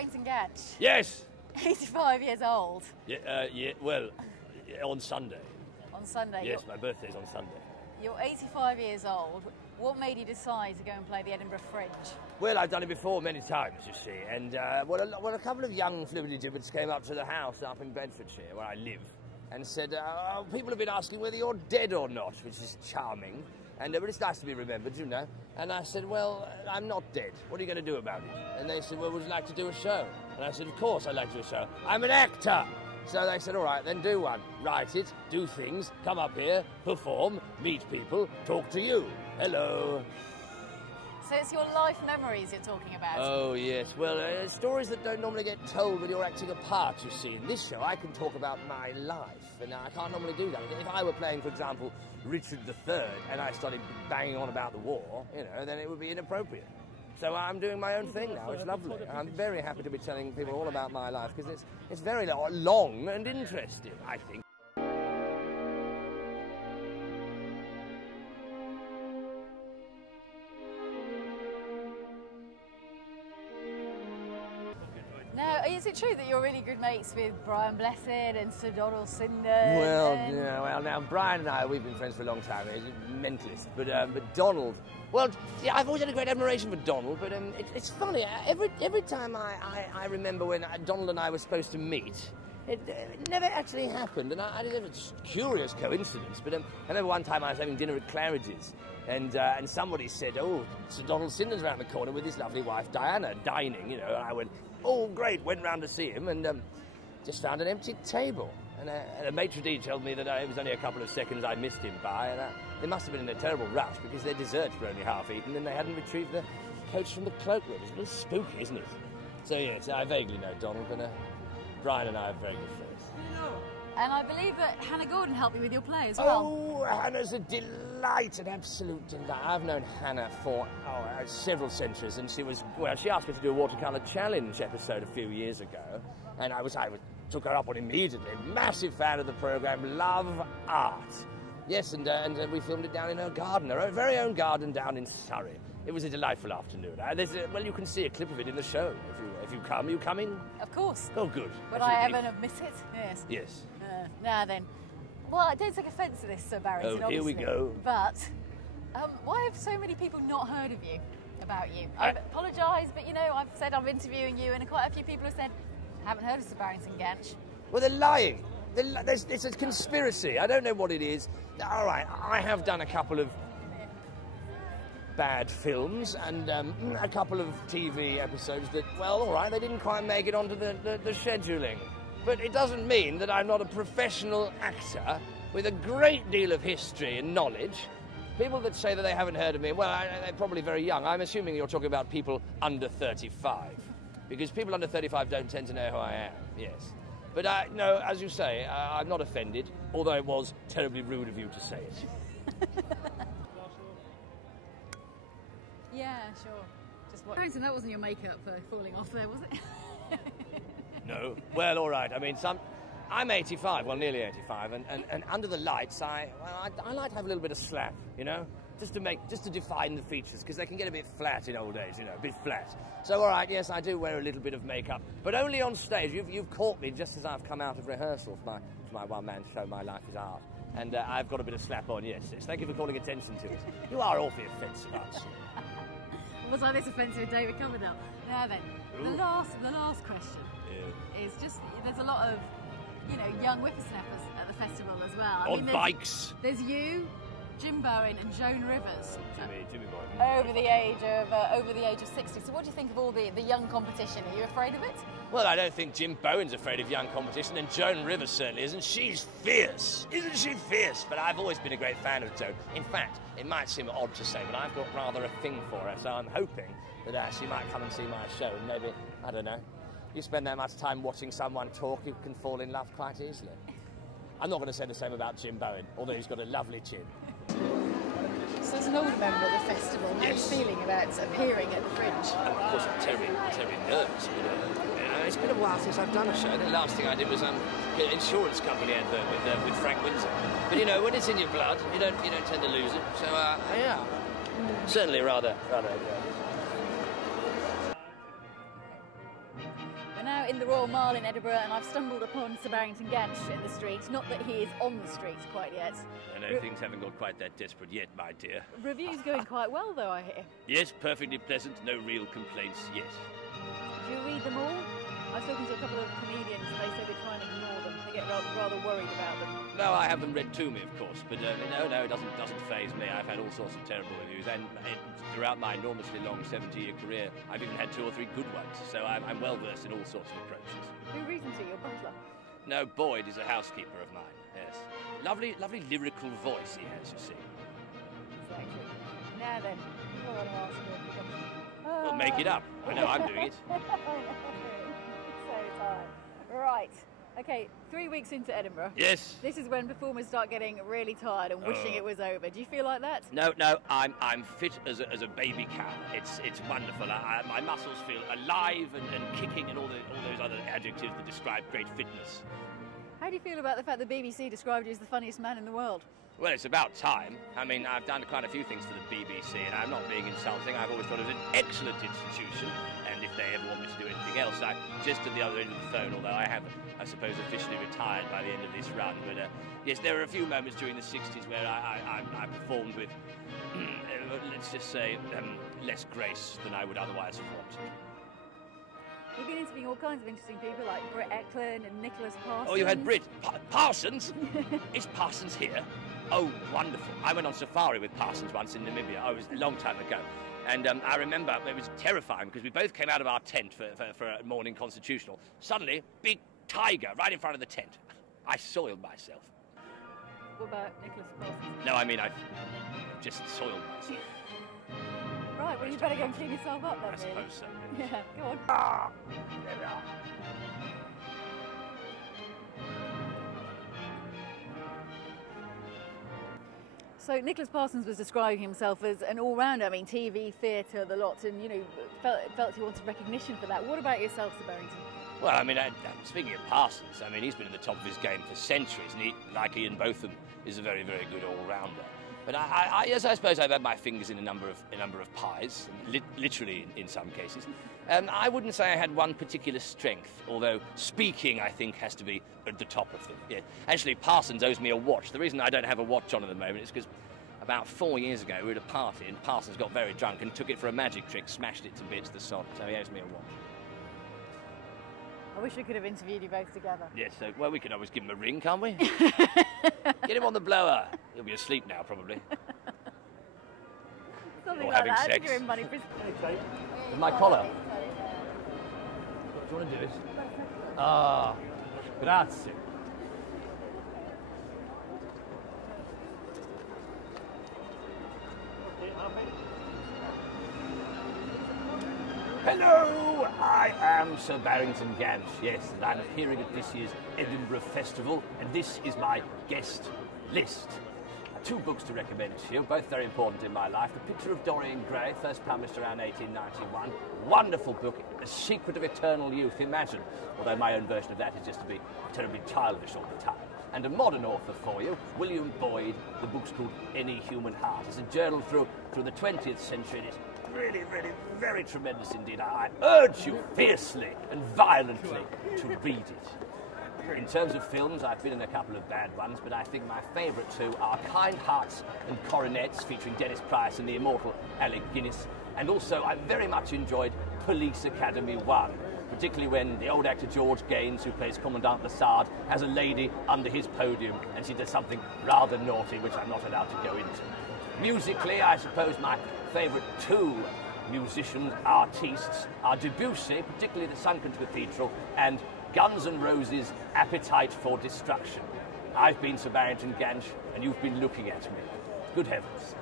Barrington Ganch. Yes! 85 years old. Yeah, well, on Sunday. On Sunday? Yes, my birthday's on Sunday. You're 85 years old. What made you decide to go and play the Edinburgh Fringe? Well, I've done it before many times, you see, and a couple of young flibbertigibbets came up to the house up in Bedfordshire, where I live, and said, people have been asking whether you're dead or not, which is charming, and but it's nice to be remembered, you know. And I said, well, I'm not dead. What are you going to do about it? And they said, well, would you like to do a show? And I said, of course I'd like to do a show. I'm an actor! So they said, all right, then do one. Write it, do things, come up here, perform, meet people, talk to you. Hello. So it's your life memories you're talking about? Oh, yes. Well, stories that don't normally get told when you're acting a part, you see. In this show, I can talk about my life, and I can't normally do that. If I were playing, for example, Richard III, and I started banging on about the war, you know, then it would be inappropriate. So I'm doing my own thing now. It's lovely. I'm very happy to be telling people all about my life, because it's very long and interesting, I think. Now, is it true that you're really good mates with Brian Blessed and Sir Donald Sinders? Well, now Brian and I, we've been friends for a long time. He's a mentalist, but Donald. Well, yeah, I've always had a great admiration for Donald, but it's funny. Every time I remember when Donald and I were supposed to meet, it never actually happened, and it was just a curious coincidence. But I remember one time I was having dinner at Claridge's, and somebody said, "Oh, Sir Donald Sinders around the corner with his lovely wife Diana dining," you know. And I went, "Oh, great!" Went round to see him, and just found an empty table. And a maitre d' told me that it was only a couple of seconds I missed him by, and they must have been in a terrible rush because their desserts were only half eaten, and they hadn't retrieved the coach from the cloakroom. It's a little spooky, isn't it? So yes, I vaguely know Donald, but Brian and I are very good friends. And I believe that Hannah Gordon helped you with your play as well. Oh, Hannah's a delight, an absolute delight. I've known Hannah for several centuries, and she asked me to do a watercolour challenge episode a few years ago, and I took her up on it immediately. Massive fan of the programme, love art. Yes, and we filmed it down in her garden, her very own garden down in Surrey. It was a delightful afternoon. Well, you can see a clip of it in the show. If you come, you come in? Of course. Oh, good. Would I ever miss it? Yes. Yes. Now then. Well, I don't take offence to this, Sir Barrington, here we go. But why have so many people not heard of you, about you? I apologise, but, you know, I've said I'm interviewing you, and quite a few people have said, haven't heard of Sir Barrington Ganch. Well, they're lying. It's a conspiracy. I don't know what it is. All right, I have done a couple of bad films and a couple of TV episodes that, well, all right, they didn't quite make it onto the scheduling. But it doesn't mean that I'm not a professional actor with a great deal of history and knowledge. People that say that they haven't heard of me, well, they're probably very young. I'm assuming you're talking about people under 35, because people under 35 don't tend to know who I am, yes. But, no, as you say, I'm not offended, although it was terribly rude of you to say it. Yeah, sure. Just what? Barrington, that wasn't your makeup for falling off there, was it? No. Well, all right. I mean, I'm 85, well, nearly 85, and under the lights, I like to have a little bit of slap, you know, just to define the features, because they can get a bit flat in old age, you know, a bit flat. So, all right, yes, I do wear a little bit of makeup, but only on stage. You've caught me just as I've come out of rehearsal for my one-man show, My Life is Art, and I've got a bit of slap on, yes. Thank you for calling attention to it. You are awfully offensive, aren't you? Was I this offensive with David Coverdale? Now then, the last question is just, there's a lot of, you know, young whippersnappers at the festival as well. On bikes. There's you, Jim Bowen and Joan Rivers. Jimmy Bowen. Over the age of 60. So what do you think of all the young competition? Are you afraid of it? Well, I don't think Jim Bowen's afraid of young competition, and Joan Rivers certainly isn't. She's fierce. Isn't she fierce? But I've always been a great fan of Joan. In fact, it might seem odd to say, but I've got rather a thing for her, so I'm hoping that she might come and see my show, and maybe, I don't know, you spend that much time watching someone talk, you can fall in love quite easily. I'm not going to say the same about Jim Bowen, although he's got a lovely chin. So as an old member of the festival, how are you feeling about appearing at the Fringe? Of course, I'm terribly nervous. But, it's been a while since I've done a show. The last thing I did was an insurance company advert with Frank Windsor. But you know, when it's in your blood, you don't tend to lose it. So yeah, certainly rather. in the Royal Mile in Edinburgh and I've stumbled upon Sir Barrington Ganch in the street. Not that he is on the streets quite yet. I know things haven't got quite that desperate yet, my dear. Review's going quite well, though, I hear. Yes, perfectly pleasant. No real complaints yet. Do you read them all? I was talking to a couple of comedians and they say they try and ignore them. They get rather worried about them. No, I have them read to me, of course, but no, it doesn't faze me. I've had all sorts of terrible reviews, and throughout my enormously long 70-year career, I've even had 2 or 3 good ones, so I'm well versed in all sorts of approaches. Who reads them to you, your butler? No, Boyd is a housekeeper of mine, yes. Lovely lyrical voice he has, you see. Exactly. Now then, what do I want to ask you? Well, make it up. I know I'm doing it. So tired. Right. Okay, 3 weeks into Edinburgh. Yes. This is when performers start getting really tired and wishing it was over. Do you feel like that? No, I'm fit as a baby cow. It's wonderful. My muscles feel alive and kicking and all those other adjectives that describe great fitness. How do you feel about the fact the BBC described you as the funniest man in the world? Well, it's about time. I mean, I've done quite a few things for the BBC, and I'm not being insulting. I've always thought it was an excellent institution, and if they ever want me to do anything else, I'm just at the other end of the phone, although I have, I suppose, officially retired by the end of this run. But yes, there were a few moments during the 60s where I performed with, let's just say, less grace than I would otherwise have wanted. You've been interviewing all kinds of interesting people like Britt Eklund and Nicholas Parsons. Oh, you had Britt. Parsons? Is Parsons here? Oh, wonderful. I went on safari with Parsons once in Namibia. Oh, it was a long time ago. And I remember it was terrifying because we both came out of our tent for a morning constitutional. Suddenly, big tiger right in front of the tent. I soiled myself. What about Nicholas Parsons? No, I mean, I've just soiled myself. Right, well, you better go and clean yourself up then, I suppose so. Yeah, go on. There we are. So Nicholas Parsons was describing himself as an all-rounder. I mean, TV, theatre, the lot, and, you know, felt he wanted recognition for that. What about yourself, Sir Barrington? Well, I mean, speaking of Parsons, I mean, he's been at the top of his game for centuries, and he, like Ian Botham, is a very, very good all-rounder. But yes, I suppose I've had my fingers in a number of pies, literally in some cases. I wouldn't say I had one particular strength, although speaking, I think, has to be at the top of them. Yeah. Actually, Parsons owes me a watch. The reason I don't have a watch on at the moment is because about 4 years ago we were at a party and Parsons got very drunk and took it for a magic trick, smashed it to bits, the sod, so he owes me a watch. I wish we could have interviewed you both together. Yes, so, well, we can always give him a ring, can't we? Get him on the blower. He'll be asleep now, probably. Something or like having that. sex. I think you're in money for... With my collar. Do you want to do it? Ah, grazie. Hello, I am Sir Barrington Ganch, yes, and I'm appearing at this year's Edinburgh Festival, and this is my guest list. 2 books to recommend to you, both very important in my life. The Picture of Dorian Gray, first published around 1891. Wonderful book, The Secret of Eternal Youth, imagine. Although my own version of that is just to be terribly childish all the time. And a modern author for you, William Boyd. The book's called Any Human Heart. It's a journal through the 20th century, and it's really, really very tremendous indeed. I urge you fiercely and violently to read it. In terms of films, I've been in a couple of bad ones, but I think my favourite 2 are Kind Hearts and Coronets, featuring Dennis Price and the immortal Alec Guinness. And also, I very much enjoyed Police Academy 1, particularly when the old actor George Gaines, who plays Commandant Lassard, has a lady under his podium, and she does something rather naughty, which I'm not allowed to go into. Musically, I suppose my favourite 2 musicians, artistes, are Debussy, particularly the Sunken Cathedral, and Guns N' Roses' Appetite for Destruction. I've been Sir Barrington Ganch, and you've been looking at me. Good heavens.